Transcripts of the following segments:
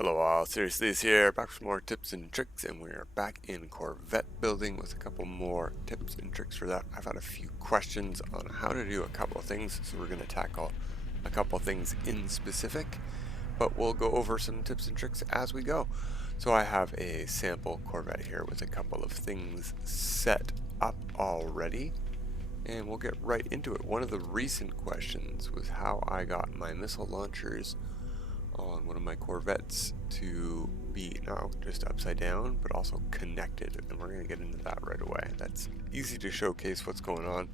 Hello all, Seriously is here, back with more tips and tricks, and we are back in Corvette building with a couple more tips and tricks for that. I've had a few questions on how to do a couple of things, so we're going to tackle a couple of things in specific, but we'll go over some tips and tricks as we go. So I have a sample Corvette here with a couple of things set up already, and we'll get right into it. One of the recent questions was how I got my missile launchers on one of my Corvettes to be not just upside down but also connected, and we're going to get into that right away. That's easy to showcase what's going on.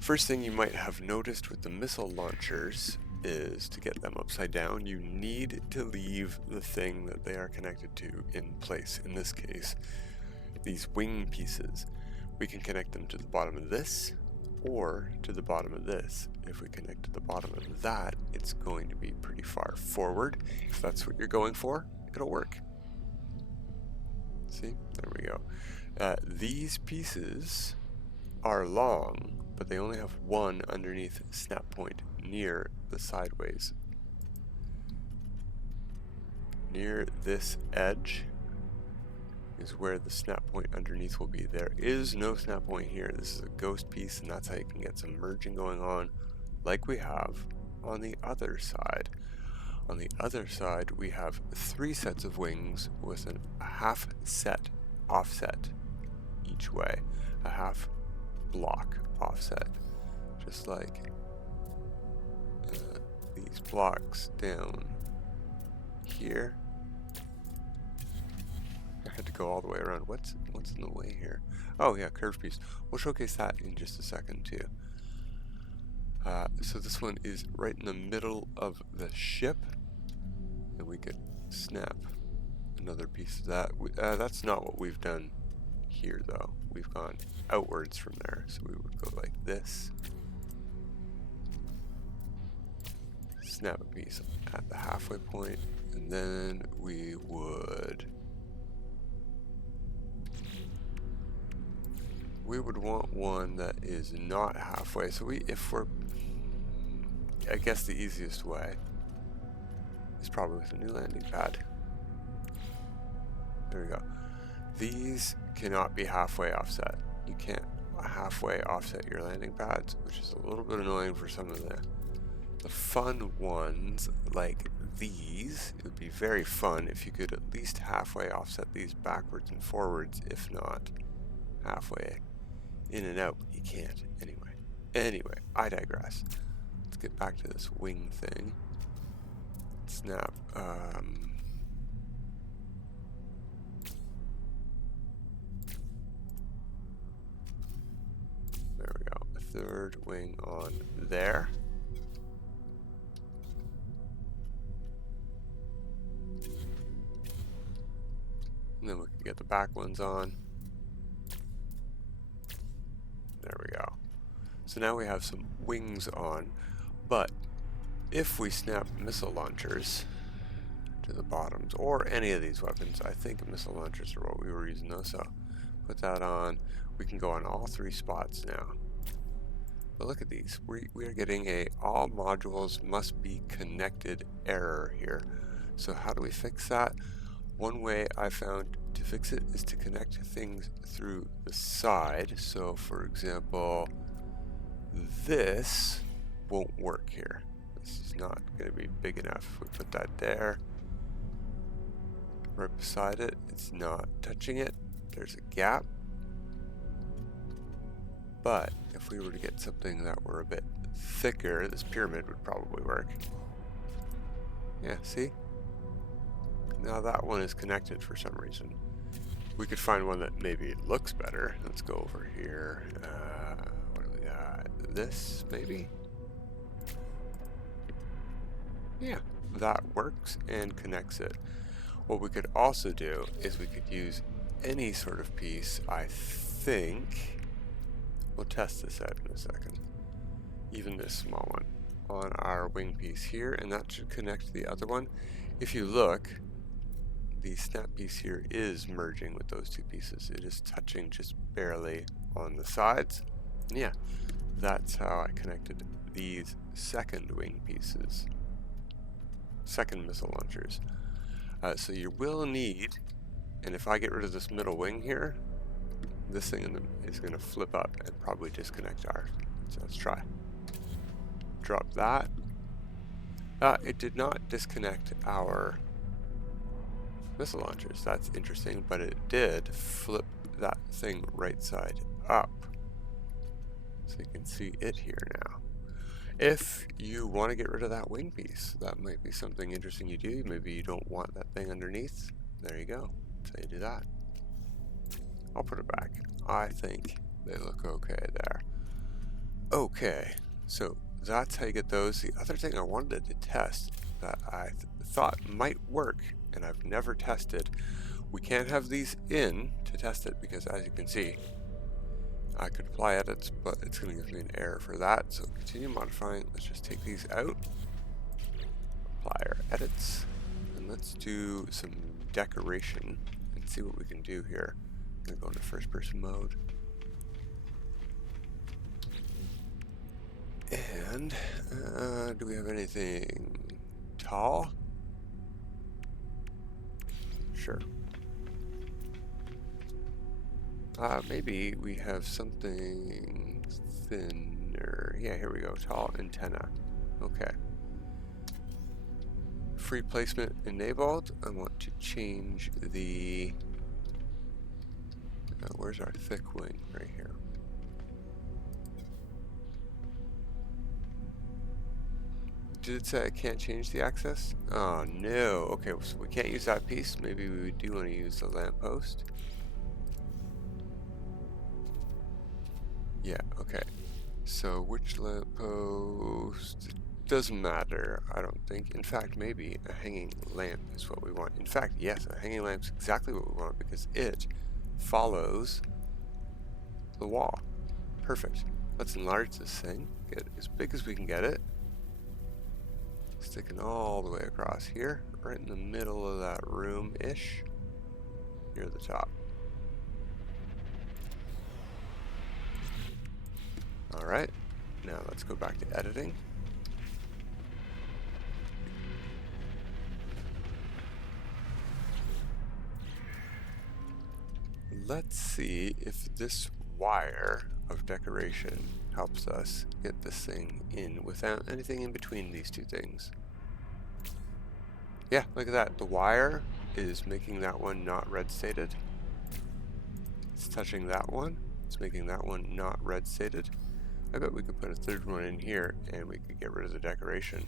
First thing you might have noticed with the missile launchers is to get them upside down you need to leave the thing that they are connected to in place. In this case, these wing pieces, we can connect them to the bottom of this or to the bottom of this. If we connect to the bottom of that, it's going to be pretty far forward. If that's what you're going for, it'll work. See, there we go. These pieces are long, but they only have one underneath snap point near the sideways. Near this edge is where the snap point underneath will be. There is no snap point here. This is a ghost piece, and that's how you can get some merging going on like we have on the other side. On the other side, we have 3 sets of wings with a half set offset each way, a half block offset, just like these blocks down here. I had to go all the way around. What's in the way here? Oh yeah, curved piece. We'll showcase that in just a second too. So this one is right in the middle of the ship, and we could snap another piece of that. That's not what we've done here though. We've gone outwards from there, so we would go like this. Snap a piece at the halfway point, and then we would want one that is not halfway. So I guess the easiest way is probably with a new landing pad. There we go. These cannot be halfway offset. You can't halfway offset your landing pads, which is a little bit annoying for some of the fun ones like these. It would be very fun if you could at least halfway offset these backwards and forwards, if not halfway in and out. You can't. Anyway, I digress. Let's get back to this wing thing. Snap. There we go. A third wing on there. And then we can get the back ones on. There we go. So now we have some wings on, but if we snap missile launchers to the bottoms, or any of these weapons, I think missile launchers are what we were using though, so put that on. We can go on all 3 spots now. But look at these. We are getting a all modules must be connected error here. So how do we fix that? One way I found to fix it is to connect things through the side. So for example, this won't work here. This is not going to be big enough. If we put that there, right beside it, it's not touching it. There's a gap. But if we were to get something that were a bit thicker, this pyramid would probably work. Yeah, see? Now that one is connected for some reason. We could find one that maybe looks better. Let's go over here. What do we got? This, maybe? Yeah, that works and connects it. What we could also do is we could use any sort of piece, I think. We'll test this out in a second. Even this small one on our wing piece here, and that should connect to the other one. If you look, the snap piece here is merging with those 2 pieces. It is touching just barely on the sides. And yeah, that's how I connected these second wing pieces, second missile launchers. So you will need, and if I get rid of this middle wing here, this thing is going to flip up and probably disconnect ours. So let's try. Drop that. It did not disconnect our missile launchers. That's interesting, but it did flip that thing right side up. So you can see it here now. If you want to get rid of that wing piece, that might be something interesting you do. Maybe you don't want that thing underneath. There you go. So you do that. I'll put it back. I think they look okay there. Okay, so that's how you get those. The other thing I wanted to test that I thought might work, and I've never tested, we can't have these in to test it because, as you can see, I could apply edits, but it's going to give me an error for that. So continue modifying. Let's just take these out. Apply our edits. And let's do some decoration and see what we can do here. I'm going to go into first person mode. And do we have anything tall? Sure. Maybe we have something thinner. Yeah, here we go. Tall antenna. Okay. Free placement enabled. I want to change the... where's our thick wing? Right here. Did it say I can't change the axis? Oh no. Okay, so we can't use that piece. Maybe we do want to use the lamppost. Yeah, okay. So which lamppost? It doesn't matter, I don't think. In fact, maybe a hanging lamp is what we want. In fact, yes, a hanging lamp is exactly what we want because it follows the wall. Perfect. Let's enlarge this thing, get it as big as we can get it. Sticking all the way across here, right in the middle of that room-ish, near the top. Alright, now let's go back to editing. Let's see if this wire of decoration helps us get this thing in without anything in between these two things. Yeah, look at that. The wire is making that one not red stated. It's touching that one. It's making that one not red stated. I bet we could put a third one in here and we could get rid of the decoration.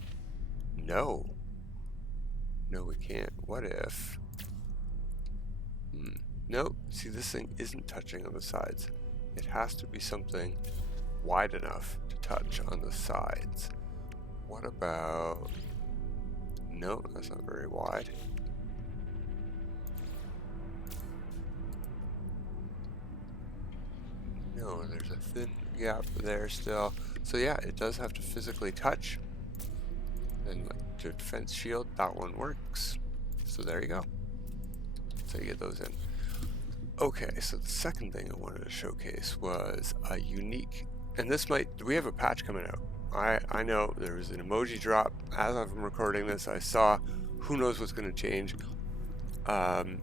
No. No, we can't. What if... Nope. See, this thing isn't touching on the sides. It has to be something wide enough to touch on the sides. What about... No, that's not very wide. No, there's a thin gap there still. So yeah, it does have to physically touch. And like the defense shield, that one works. So there you go. So you get those in. Okay, so the second thing I wanted to showcase was a unique, and this might, we have a patch coming out. I know there was an emoji drop as I'm recording this. I saw, who knows what's going to change.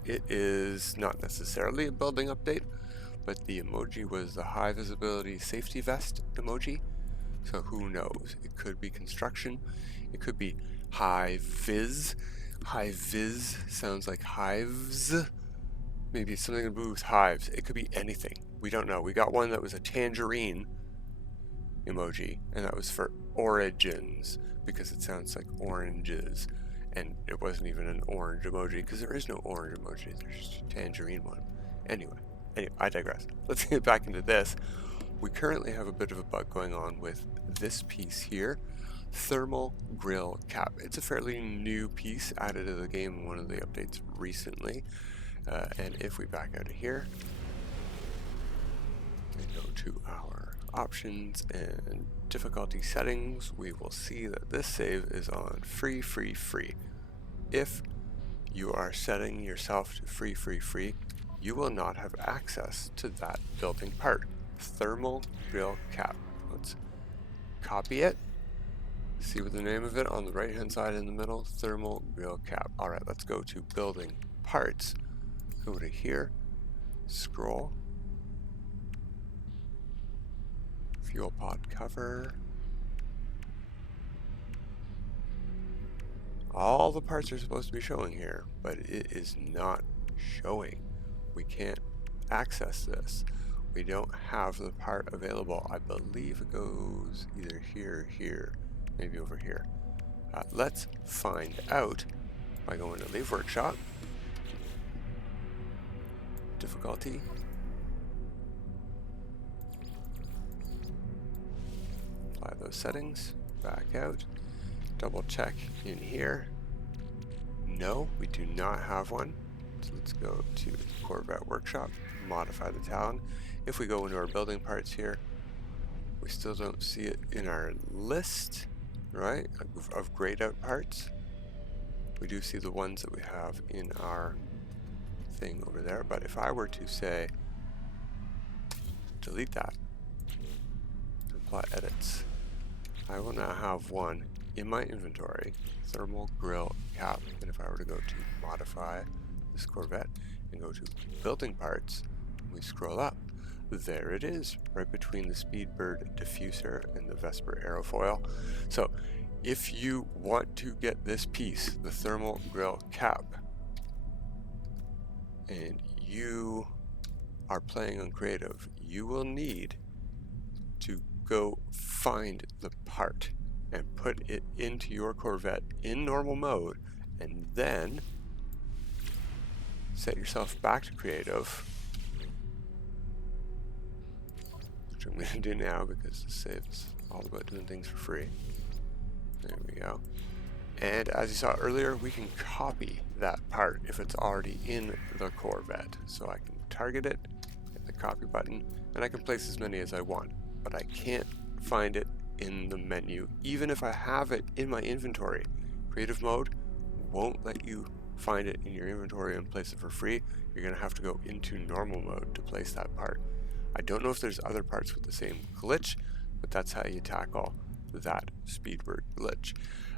It is not necessarily a building update, but the emoji was the high visibility safety vest emoji. So who knows? It could be construction. It could be high vis. High vis sounds like hives. Maybe it's something to do with hives. It could be anything. We don't know. We got one that was a tangerine emoji, and that was for origins because it sounds like oranges, and it wasn't even an orange emoji because there is no orange emoji. There's just a tangerine one. Anyway, I digress. Let's get back into this. We currently have a bit of a bug going on with this piece here, thermal grill cap. It's a fairly new piece added to the game in one of the updates recently. And if we back out of here and go to our options and difficulty settings, we will see that this save is on free. If you are setting yourself to free, you will not have access to that building part. Thermal grill cap. Let's copy it, See what the name of it on the right hand side in the middle? Thermal grill cap. Alright, let's go to building parts. Go to here, scroll, fuel pod cover. All the parts are supposed to be showing here, but it is not showing. We can't access this. We don't have the part available. I believe it goes either here or here, maybe over here. Let's find out by going to Leave Workshop. Difficulty. Apply those settings. Back out. Double check in here. No, we do not have one. So let's go to Corvette Workshop, modify the Talon. If we go into our building parts here, we still don't see it in our list, right, of grayed out parts. We do see the ones that we have in our thing over there, but if I were to say, delete that, apply edits, I will now have one in my inventory, thermal grill cap, and if I were to go to modify this Corvette and go to building parts, we scroll up, there it is, right between the Speedbird diffuser and the Vesper aerofoil. So if you want to get this piece, the thermal grill cap, and you are playing on creative, you will need to go find the part and put it into your Corvette in normal mode, and then set yourself back to creative, which I'm going to do now because this save is all about doing things for free. There we go. And as you saw earlier, we can copy that part if it's already in the Corvette. So I can target it, hit the copy button, and I can place as many as I want. But I can't find it in the menu, even if I have it in my inventory. Creative mode won't let you find it in your inventory and place it for free. You're going to have to go into normal mode to place that part. I don't know if there's other parts with the same glitch, but that's how you tackle that Speedbird glitch.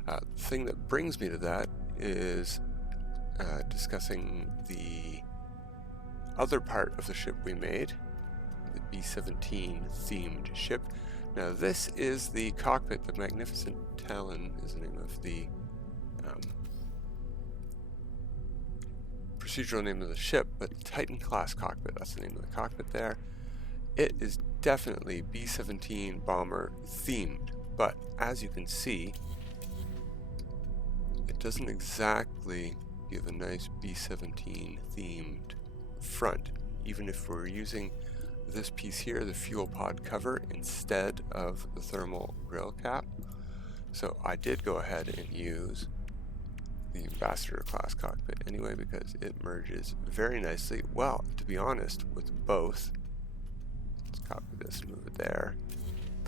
The thing that brings me to that is discussing the other part of the ship we made, the B-17 themed ship. Now this is the cockpit. The Magnificent Talon is the name of the procedural name of the ship, but Titan class cockpit, that's the name of the cockpit there. It is definitely B-17 bomber themed, but as you can see, it doesn't exactly give a nice B-17 themed front, even if we're using this piece here, the fuel pod cover, instead of the thermal grill cap. So I did go ahead and use the Ambassador class cockpit anyway because it merges very nicely. Well, to be honest, with both. Let's copy this, move it there,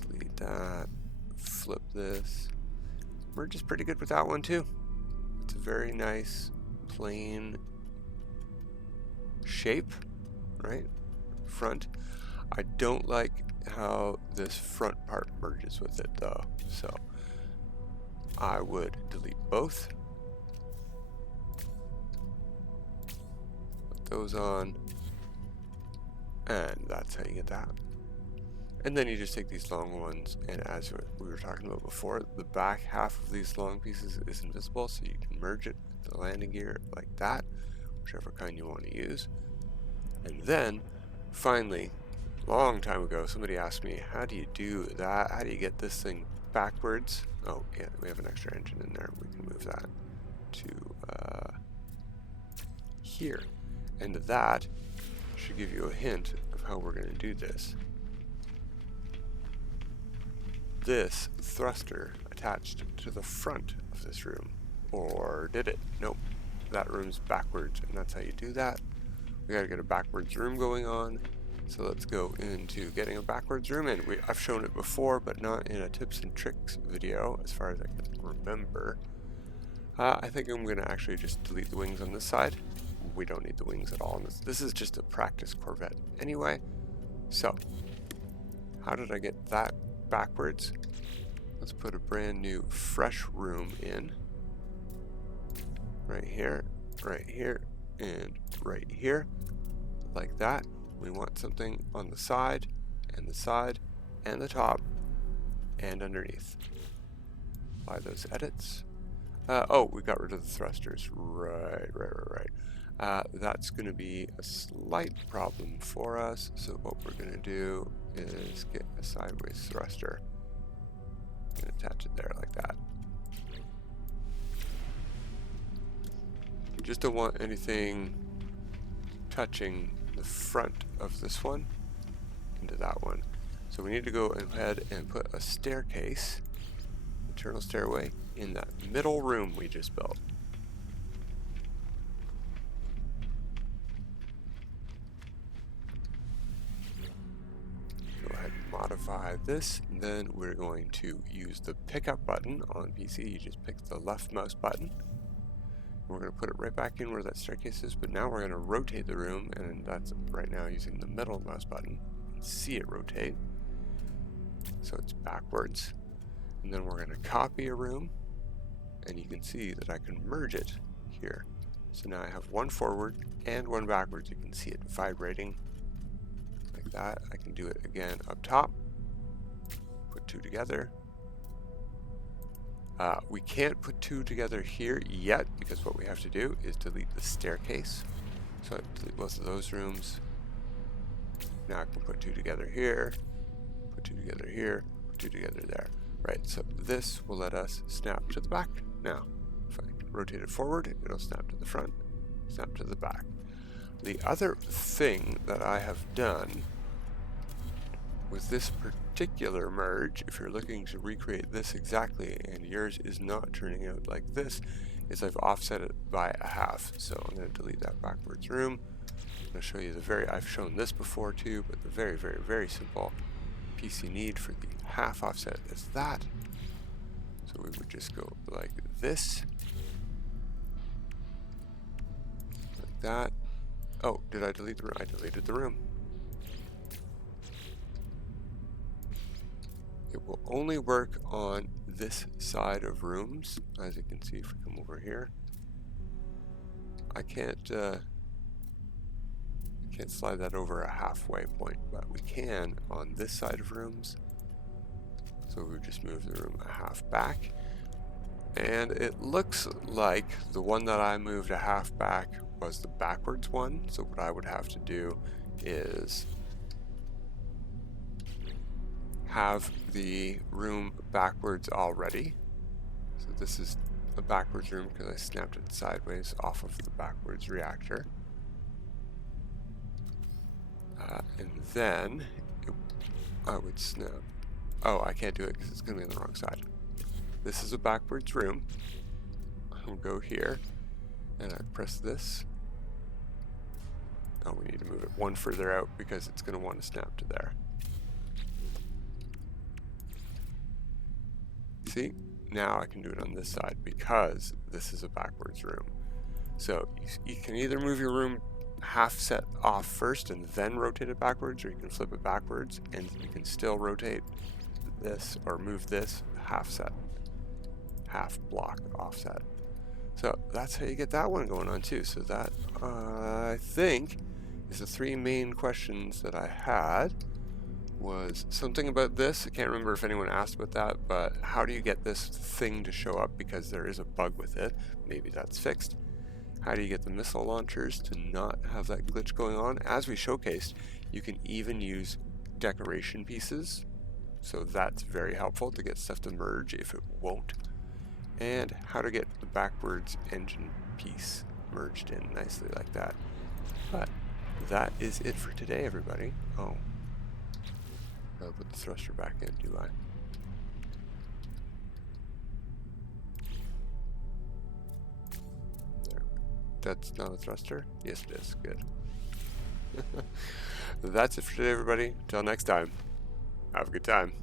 delete that, flip this. Merges pretty good with that one too. It's a very nice plain shape, right? Front. I don't like how this front part merges with it though, so I would delete both. Put those on, and that's how you get that. And then you just take these long ones, and as we were talking about before, the back half of these long pieces is invisible, so you can merge it with the landing gear like that, whichever kind you want to use. And then finally, long time ago, somebody asked me, how do you do that? How do you get this thing backwards? Oh yeah, we have an extra engine in there. We can move that to here. And that should give you a hint of how we're going to do this. This thruster attached to the front of this room. Or did it? Nope. That room's backwards, and that's how you do that. We gotta get a backwards room going on. So let's go into getting a backwards room, and I've shown it before, but not in a tips and tricks video, as far as I can remember. I think I'm gonna actually just delete the wings on this side. We don't need the wings at all. This is just a practice Corvette anyway. So, how did I get that backwards? Let's put a brand new fresh room in. Right here, and right here. Like that. We want something on the side, and the side, and the top, and underneath. Apply those edits. Oh, we got rid of the thrusters. Right. That's going to be a slight problem for us. So what we're going to do is get a sideways thruster and attach it there like that. You just don't want anything touching the front of this one into that one. So we need to go ahead and put a staircase, internal stairway, in that middle room we just built. Go ahead and modify this, and then we're going to use the pickup button on PC. You just pick the left mouse button. We're going to put it right back in where that staircase is, but now we're going to rotate the room, and that's right now using the middle mouse button. You can see it rotate, so it's backwards. And then we're going to copy a room, and you can see that I can merge it here. So now I have one forward and one backwards. You can see it vibrating like that. I can do it again up top, put two together. We can't put two together here yet because what we have to do is delete the staircase. So I delete both of those rooms. Now I can put two together here, put two together here, put two together there. Right, so this will let us snap to the back now. If I rotate it forward, it'll snap to the front, snap to the back. The other thing that I have done with this particular merge, if you're looking to recreate this exactly and yours is not turning out like this, is I've offset it by a half. So I'm going to delete that backwards room. I'm going to show you I've shown this before too, but the very simple PC need for the half offset is that. So we would just go like this. Like that. Oh, did I delete the room? I deleted the room. It will only work on this side of rooms, as you can see if we come over here. I can't slide that over a halfway point, but we can on this side of rooms. So we would just move the room a half back. And it looks like the one that I moved a half back was the backwards one. So what I would have to do is have the room backwards already. So this is a backwards room because I snapped it sideways off of the backwards reactor. And then I would snap. Oh, I can't do it because it's going to be on the wrong side. This is a backwards room. I'll go here and I press this. Oh, we need to move it one further out because it's going to want to snap to there. See? Now I can do it on this side because this is a backwards room. So you can either move your room half set off first and then rotate it backwards, or you can flip it backwards and you can still rotate this or move this half set, half block offset. So that's how you get that one going on too. So that I think is the three main questions that I had. Was something about this. I can't remember if anyone asked about that, but how do you get this thing to show up because there is a bug with it? Maybe that's fixed. How do you get the missile launchers to not have that glitch going on? As we showcased, you can even use decoration pieces, so that's very helpful to get stuff to merge if it won't. And how to get the backwards engine piece merged in nicely like that. But that is it for today, everybody. Oh, I'll put the thruster back in, do I? There. That's not a thruster? Yes, it is. Good. That's it for today, everybody. Till next time. Have a good time.